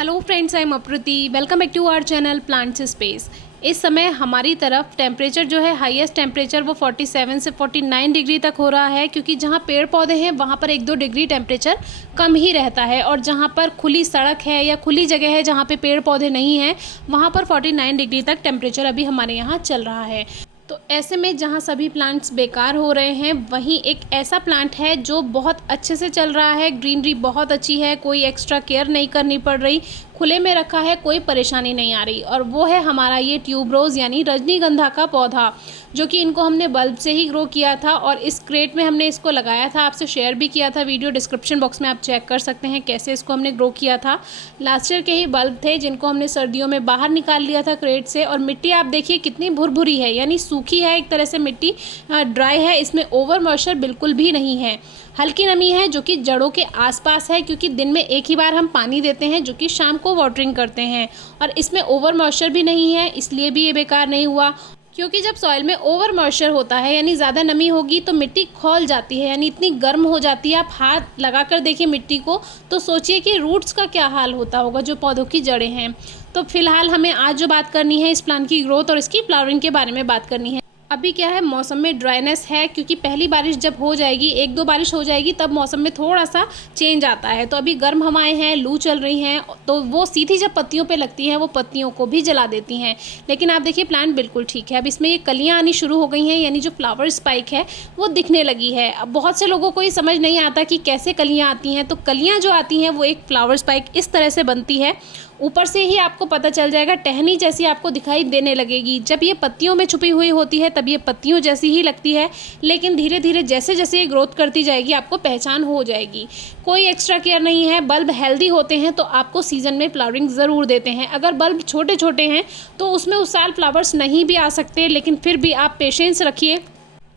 Hello friends, I am Apruti. Welcome back to our channel plants space. इस समय हमारी तरफ टेम्परेचर जो है हाईएस्ट टेम्परेचर वो 47 से 49 डिग्री तक हो रहा है, क्योंकि जहाँ पेड़ पौधे हैं वहाँ पर 1-2 डिग्री टेम्परेचर कम ही रहता है, और जहाँ पर खुली सड़क है या खुली जगह है जहाँ पे पेड़ पौधे नहीं हैं वहाँ पर 49 डिग्री तक टेम्परेचर अभी हमारे यहाँ चल रहा है। तो ऐसे में जहाँ सभी प्लांट्स बेकार हो रहे हैं, वहीं एक ऐसा प्लांट है जो बहुत अच्छे से चल रहा है। ग्रीनरी बहुत अच्छी है, कोई एक्स्ट्रा केयर नहीं करनी पड़ रही, खुले में रखा है, कोई परेशानी नहीं आ रही, और वो है हमारा ये ट्यूबरोज यानी रजनीगंधा का पौधा, जो कि इनको हमने बल्ब से ही ग्रो किया था और इस क्रेट में हमने इसको लगाया था। आपसे शेयर भी किया था वीडियो, डिस्क्रिप्शन बॉक्स में आप चेक कर सकते हैं कैसे इसको हमने ग्रो किया था। लास्ट ईयर के ही बल्ब थे जिनको हमने सर्दियों में बाहर निकाल लिया था क्रेट से। और मिट्टी आप देखिए कितनी भुरभुरी है, यानी सूखी है, एक तरह से मिट्टी ड्राई है, इसमें ओवर मॉइस्चर बिल्कुल भी नहीं है। हल्की नमी है जो कि जड़ों के आसपास है, क्योंकि दिन में एक ही बार हम पानी देते हैं जो कि शाम को वाटरिंग करते हैं, और इसमें ओवर मॉइस्चर भी नहीं है, इसलिए भी ये बेकार नहीं हुआ। क्योंकि जब सॉइल में ओवर मॉइस्चर होता है यानी ज़्यादा नमी होगी तो मिट्टी खौल जाती है, यानी इतनी गर्म हो जाती है। आप हाथ लगा कर देखिए मिट्टी को तो सोचिए कि रूट्स का क्या हाल होता होगा, जो पौधों की जड़ें हैं। तो फिलहाल हमें आज जो बात करनी है इस प्लांट की ग्रोथ और इसकी फ्लावरिंग के बारे में बात करनी है। अभी क्या है, मौसम में ड्राइनेस है, क्योंकि पहली बारिश जब हो जाएगी, 1-2 बारिश हो जाएगी, तब मौसम में थोड़ा सा चेंज आता है। तो अभी गर्म हवाएं हैं, लू चल रही हैं, तो वो सीधी जब पत्तियों पे लगती हैं वो पत्तियों को भी जला देती हैं। लेकिन आप देखिए प्लांट बिल्कुल ठीक है। अब इसमें ये कलियाँ आनी शुरू हो गई हैं, यानी जो फ्लावर स्पाइक है वो दिखने लगी है। अब बहुत से लोगों को ये समझ नहीं आता कि कैसे कलियाँ आती हैं। तो कलियाँ जो आती हैं वो एक फ्लावर स्पाइक इस तरह से बनती है, ऊपर से ही आपको पता चल जाएगा, टहनी जैसी आपको दिखाई देने लगेगी। जब ये पत्तियों में छुपी हुई होती है तब ये पत्तियों जैसी ही लगती है, लेकिन धीरे धीरे जैसे जैसे ये ग्रोथ करती जाएगी आपको पहचान हो जाएगी। कोई एक्स्ट्रा केयर नहीं है। बल्ब हेल्दी होते हैं तो आपको सीजन में फ्लावरिंग ज़रूर देते हैं। अगर बल्ब छोटे छोटे हैं तो उसमें उस साल फ्लावर्स नहीं भी आ सकते, लेकिन फिर भी आप पेशेंस रखिए,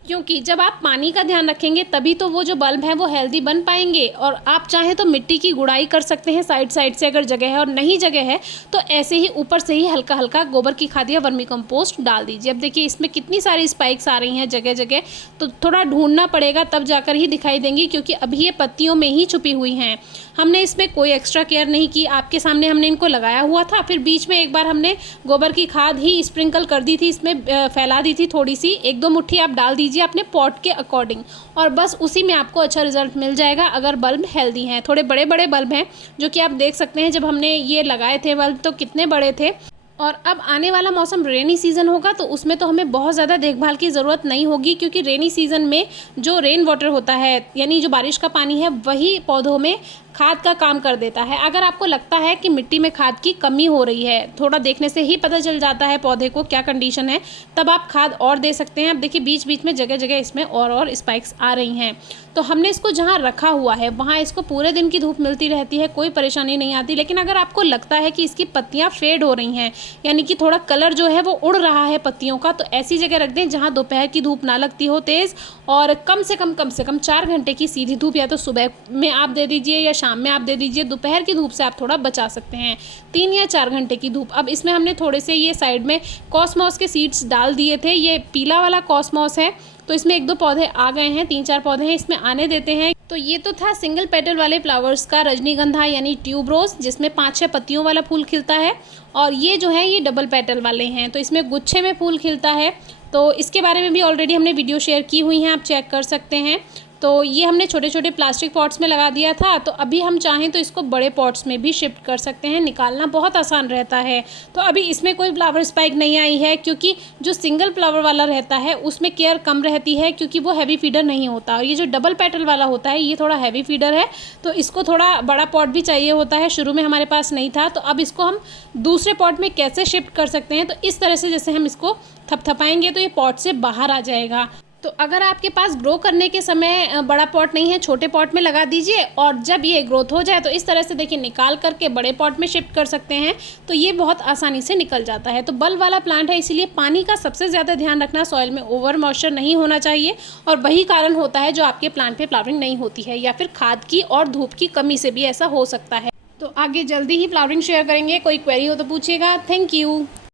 क्योंकि जब आप पानी का ध्यान रखेंगे तभी तो वो जो बल्ब हैं वो हेल्दी बन पाएंगे। और आप चाहें तो मिट्टी की गुड़ाई कर सकते हैं साइड साइड से, अगर जगह है, और नहीं जगह है तो ऐसे ही ऊपर से ही हल्का हल्का गोबर की खाद या वर्मी कंपोस्ट डाल दीजिए। अब देखिए इसमें कितनी सारी स्पाइक्स आ रही हैं जगह जगह, तो थोड़ा ढूंढना पड़ेगा तब जाकर ही दिखाई देंगी, क्योंकि अभी ये पत्तियों में ही छुपी हुई हैं। हमने इसमें कोई एक्स्ट्रा केयर नहीं की, आपके सामने हमने इनको लगाया हुआ था, फिर बीच में एक बार हमने गोबर की खाद ही स्प्रिंकल कर दी थी, इसमें फैला दी थी थोड़ी सी, 1-2 मुट्ठी आप डाल दीजिए अपने पॉट के अकॉर्डिंग, और बस उसी में आपको अच्छा रिजल्ट मिल जाएगा अगर बल्ब हेल्दी हैं। थोड़े बड़े बड़े बल्ब हैं जो कि आप देख सकते हैं, जब हमने ये लगाए थे बल्ब तो कितने बड़े थे। और अब आने वाला मौसम रेनी सीज़न होगा तो उसमें तो हमें बहुत ज़्यादा देखभाल की ज़रूरत नहीं होगी, क्योंकि रेनी सीज़न में जो रेन वाटर होता है यानी जो बारिश का पानी है वही पौधों में खाद का काम कर देता है। अगर आपको लगता है कि मिट्टी में खाद की कमी हो रही है, थोड़ा देखने से ही पता चल जाता है पौधे को क्या कंडीशन है, तब आप खाद और दे सकते हैं। अब देखिए बीच बीच में जगह जगह इसमें और स्पाइक्स आ रही हैं, तो हमने इसको जहाँ रखा हुआ है वहाँ इसको पूरे दिन की धूप मिलती रहती है, कोई परेशानी नहीं आती। लेकिन अगर आपको लगता है कि इसकी पत्तियाँ फेड हो रही हैं, यानी कि थोड़ा कलर जो है वो उड़ रहा है पत्तियों का, तो ऐसी जगह रख दें जहाँ दोपहर की धूप ना लगती हो तेज़, और कम से कम 4 घंटे की सीधी धूप या तो सुबह में आप दे दीजिए या शाम में आप दे दीजिए। दोपहर की धूप से आप थोड़ा बचा सकते हैं, 3 या 4 घंटे की धूप। अब इसमें हमने थोड़े से ये साइड में कॉस्मॉस के सीड्स डाल दिए थे, ये पीला वाला कॉस्मॉस है, तो इसमें 1-2 पौधे आ गए हैं, 3-4 पौधे हैं, इसमें आने देते हैं। तो ये तो था सिंगल पेटल वाले फ्लावर्स का रजनीगंधा यानी ट्यूबरोज, जिसमें 5-6 पत्तियों वाला फूल खिलता है, और ये जो है ये डबल पेटल वाले हैं, तो इसमें गुच्छे में फूल खिलता है। तो इसके बारे में भी ऑलरेडी हमने वीडियो शेयर की हुई हैं, आप चेक कर सकते हैं। तो ये हमने छोटे छोटे प्लास्टिक पॉट्स में लगा दिया था, तो अभी हम चाहें तो इसको बड़े पॉट्स में भी शिफ्ट कर सकते हैं, निकालना बहुत आसान रहता है। तो अभी इसमें कोई फ्लावर स्पाइक नहीं आई है, क्योंकि जो सिंगल फ्लावर वाला रहता है उसमें केयर कम रहती है, क्योंकि वो हैवी फीडर नहीं होता, और ये जो डबल पेटल वाला होता है ये थोड़ा हैवी फीडर है, तो इसको थोड़ा बड़ा पॉट भी चाहिए होता है। शुरू में हमारे पास नहीं था, तो अब इसको हम दूसरे पॉट में कैसे शिफ्ट कर सकते हैं, तो इस तरह से जैसे हम इसको थपथपाएंगे तो ये पॉट से बाहर आ जाएगा। तो अगर आपके पास ग्रो करने के समय बड़ा पॉट नहीं है, छोटे पॉट में लगा दीजिए, और जब ये ग्रोथ हो जाए तो इस तरह से देखिए निकाल करके बड़े पॉट में शिफ्ट कर सकते हैं, तो ये बहुत आसानी से निकल जाता है। तो बल्ब वाला प्लांट है, इसीलिए पानी का सबसे ज़्यादा ध्यान रखना, सॉइल में ओवर मॉइस्चर नहीं होना चाहिए, और वही कारण होता है जो आपके प्लांट पे फ्लावरिंग नहीं होती है, या फिर खाद की और धूप की कमी से भी ऐसा हो सकता है। तो आगे जल्दी ही फ्लावरिंग शेयर करेंगे, कोई क्वेरी हो तो पूछिएगा। Thank you.